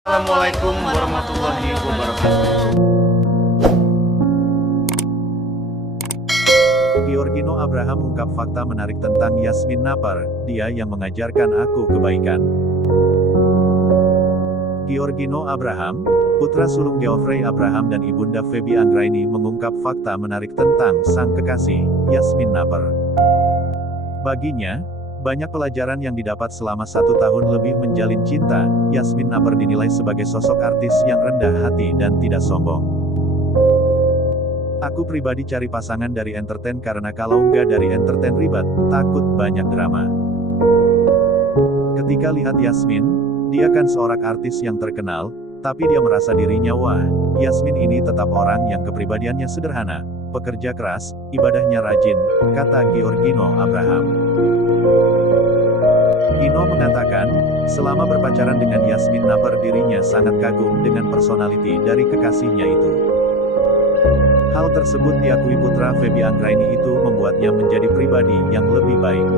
Assalamualaikum warahmatullahi wabarakatuh. Giorgino Abraham ungkap fakta menarik tentang Yasmin Napar, dia yang mengajarkan aku kebaikan. Giorgino Abraham, putra sulung Geoffrey Abraham dan ibunda Feby Anggraini mengungkap fakta menarik tentang sang kekasih, Yasmin Napar. Baginya, banyak pelajaran yang didapat selama 1 tahun lebih menjalin cinta. Yasmin Napar dinilai sebagai sosok artis yang rendah hati dan tidak sombong. Aku pribadi cari pasangan dari entertain karena kalau nggak dari entertain ribet, takut banyak drama. Ketika lihat Yasmin, dia kan seorang artis yang terkenal, tapi dia merasa dirinya wah, Yasmin ini tetap orang yang kepribadiannya sederhana, pekerja keras, ibadahnya rajin, kata Giorgino Abraham. Gino mengatakan, selama berpacaran dengan Yasmin Napar dirinya sangat kagum dengan personality dari kekasihnya itu. Hal tersebut diakui putra Feby Anggraini itu membuatnya menjadi pribadi yang lebih baik.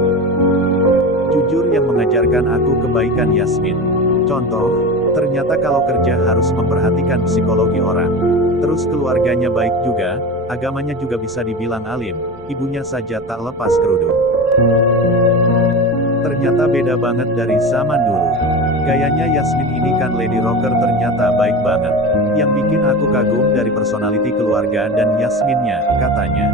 Jujur yang mengajarkan aku kebaikan Yasmin. Contoh, ternyata kalau kerja harus memperhatikan psikologi orang. Terus keluarganya baik juga, agamanya juga bisa dibilang alim, ibunya saja tak lepas kerudung. Ternyata beda banget dari zaman dulu. Gayanya Yasmin ini kan lady rocker ternyata baik banget. Yang bikin aku kagum dari personality keluarga dan Yasminnya, katanya.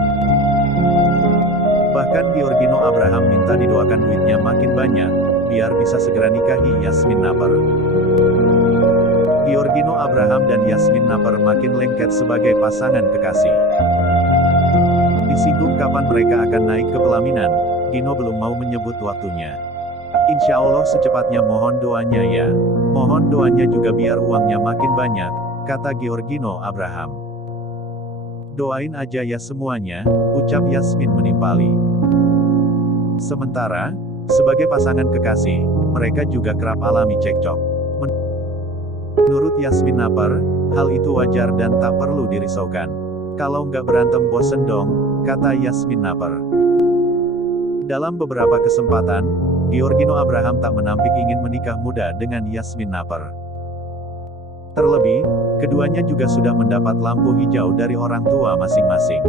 Bahkan Giorgino Abraham minta didoakan duitnya makin banyak, biar bisa segera nikahi Yasmin Napar. Giorgino Abraham dan Yasmin Napar makin lengket sebagai pasangan kekasih. Disinggung kapan mereka akan naik ke pelaminan, Gino belum mau menyebut waktunya. Insya Allah secepatnya, mohon doanya ya. Mohon doanya juga biar uangnya makin banyak, kata Giorgino Abraham. Doain aja ya semuanya, ucap Yasmin menimpali. Sementara, sebagai pasangan kekasih, mereka juga kerap alami cekcok. Menurut Yasmin Napar, hal itu wajar dan tak perlu dirisaukan. Kalau nggak berantem bosen dong, kata Yasmin Napar. Dalam beberapa kesempatan, Giorgino Abraham tak menampik ingin menikah muda dengan Yasmin Napar. Terlebih, keduanya juga sudah mendapat lampu hijau dari orang tua masing-masing.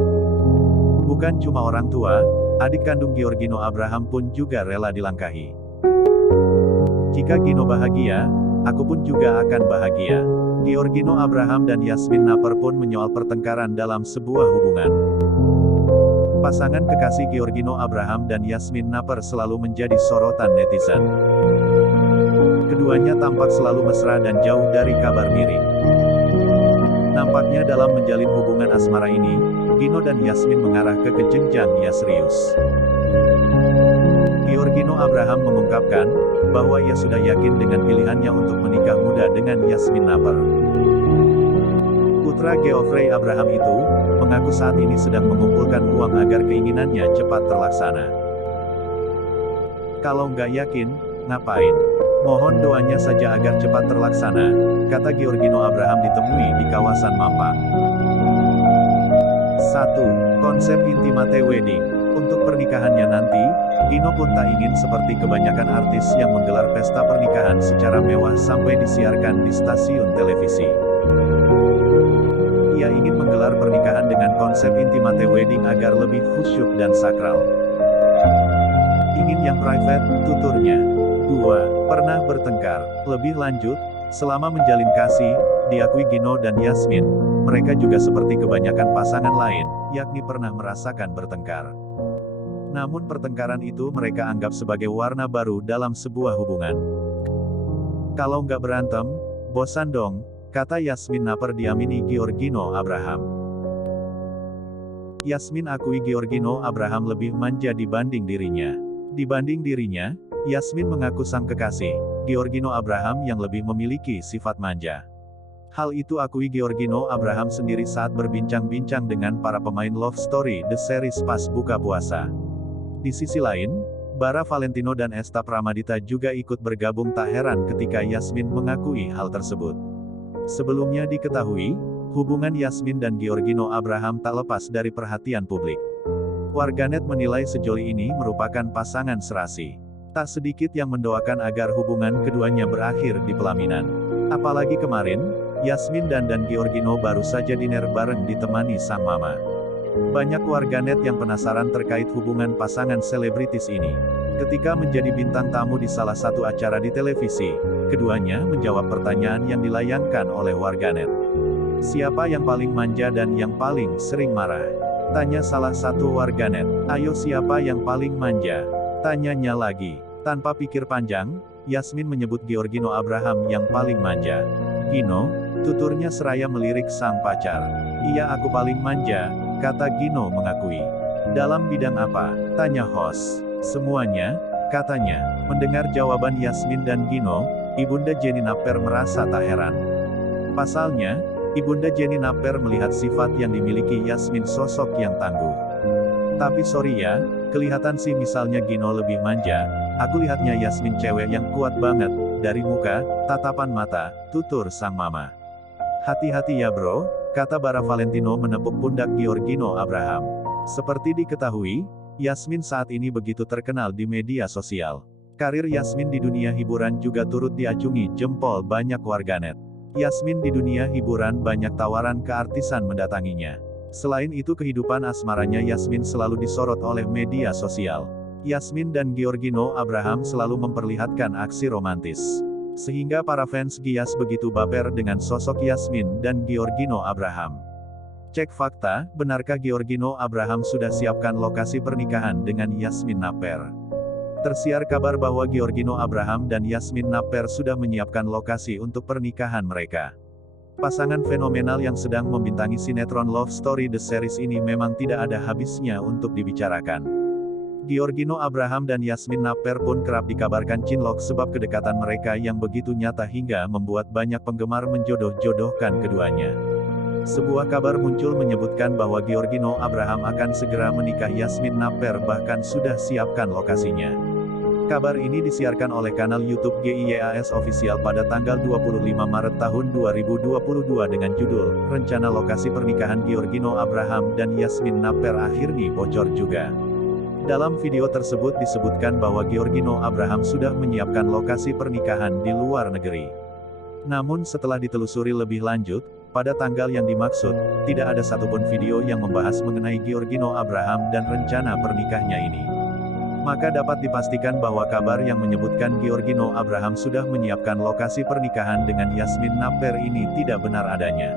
Bukan cuma orang tua, adik kandung Giorgino Abraham pun juga rela dilangkahi. Jika Gino bahagia, aku pun juga akan bahagia. Giorgino Abraham dan Yasmin Napar pun menyoal pertengkaran dalam sebuah hubungan. Pasangan kekasih Giorgino Abraham dan Yasmin Napar selalu menjadi sorotan netizen. Keduanya tampak selalu mesra dan jauh dari kabar miring. Nampaknya dalam menjalin hubungan asmara ini, Gino dan Yasmin mengarah ke jenjang yang serius. Giorgino Abraham mengungkapkan, bahwa ia sudah yakin dengan pilihannya untuk menikah muda dengan Yasmin Napar. Putra Geoffrey Abraham itu, mengaku saat ini sedang mengumpulkan uang agar keinginannya cepat terlaksana. Kalau nggak yakin, ngapain? Mohon doanya saja agar cepat terlaksana, kata Giorgino Abraham ditemui di kawasan Mampang. 1. Konsep intimate wedding. Untuk pernikahannya nanti, Gino pun tak ingin seperti kebanyakan artis yang menggelar pesta pernikahan secara mewah sampai disiarkan di stasiun televisi. Ia ingin menggelar pernikahan dengan konsep intimate wedding agar lebih khusyuk dan sakral. Ingin yang private, tuturnya. 2. Pernah bertengkar. Lebih lanjut, selama menjalin kasih, diakui Gino dan Yasmin, mereka juga seperti kebanyakan pasangan lain, yakni pernah merasakan bertengkar. Namun pertengkaran itu mereka anggap sebagai warna baru dalam sebuah hubungan. Kalau nggak berantem, bosan dong, kata Yasmin Napar diamini Giorgino Abraham. Yasmin akui Giorgino Abraham lebih manja dibanding dirinya. Dibanding dirinya, Yasmin mengaku sang kekasih, Giorgino Abraham yang lebih memiliki sifat manja. Hal itu akui Giorgino Abraham sendiri saat berbincang-bincang dengan para pemain Love Story The Series pas buka puasa. Di sisi lain, Bara Valentino dan Esta Pramadita juga ikut bergabung, tak heran ketika Yasmin mengakui hal tersebut. Sebelumnya diketahui, hubungan Yasmin dan Giorgino Abraham tak lepas dari perhatian publik. Warganet menilai sejoli ini merupakan pasangan serasi. Tak sedikit yang mendoakan agar hubungan keduanya berakhir di pelaminan. Apalagi kemarin, Yasmin dan Giorgino baru saja dinner bareng ditemani sang mama. Banyak warganet yang penasaran terkait hubungan pasangan selebritis ini. Ketika menjadi bintang tamu di salah satu acara di televisi, keduanya menjawab pertanyaan yang dilayangkan oleh warganet. Siapa yang paling manja dan yang paling sering marah? Tanya salah satu warganet. Ayo siapa yang paling manja? Tanyanya lagi. Tanpa pikir panjang, Yasmin menyebut Giorgino Abraham yang paling manja. Gino, tuturnya seraya melirik sang pacar. Iya aku paling manja, kata Gino mengakui. Dalam bidang apa? Tanya host. Semuanya, katanya. Mendengar jawaban Yasmin dan Gino, Ibunda Jenny Naper merasa tak heran. Pasalnya, Ibunda Jenny Naper melihat sifat yang dimiliki Yasmin sosok yang tangguh. Tapi sorry ya, kelihatan sih misalnya Gino lebih manja, aku lihatnya Yasmin cewek yang kuat banget, dari muka, tatapan mata, tutur sang mama. Hati-hati ya bro, kata Bara Valentino menepuk pundak Giorgino Abraham. Seperti diketahui, Yasmin saat ini begitu terkenal di media sosial. Karir Yasmin di dunia hiburan juga turut diacungi jempol banyak warganet. Yasmin di dunia hiburan banyak tawaran keartisan mendatanginya. Selain itu kehidupan asmaranya Yasmin selalu disorot oleh media sosial. Yasmin dan Giorgino Abraham selalu memperlihatkan aksi romantis. Sehingga para fans Gias begitu baper dengan sosok Yasmin dan Giorgino Abraham. Cek fakta, benarkah Giorgino Abraham sudah siapkan lokasi pernikahan dengan Yasmin Naper? Tersiar kabar bahwa Giorgino Abraham dan Yasmin Naper sudah menyiapkan lokasi untuk pernikahan mereka. Pasangan fenomenal yang sedang membintangi sinetron Love Story The Series ini memang tidak ada habisnya untuk dibicarakan. Giorgino Abraham dan Yasmin Naper pun kerap dikabarkan cinlok sebab kedekatan mereka yang begitu nyata hingga membuat banyak penggemar menjodoh-jodohkan keduanya. Sebuah kabar muncul menyebutkan bahwa Giorgino Abraham akan segera menikah Yasmin Naper bahkan sudah siapkan lokasinya. Kabar ini disiarkan oleh kanal YouTube GIYAS Official pada tanggal 25 Maret tahun 2022 dengan judul, Rencana Lokasi Pernikahan Giorgino Abraham dan Yasmin Naper akhirnya bocor juga. Dalam video tersebut disebutkan bahwa Giorgino Abraham sudah menyiapkan lokasi pernikahan di luar negeri. Namun setelah ditelusuri lebih lanjut, pada tanggal yang dimaksud, tidak ada satupun video yang membahas mengenai Giorgino Abraham dan rencana pernikahnya ini. Maka dapat dipastikan bahwa kabar yang menyebutkan Giorgino Abraham sudah menyiapkan lokasi pernikahan dengan Yasmin Naper ini tidak benar adanya.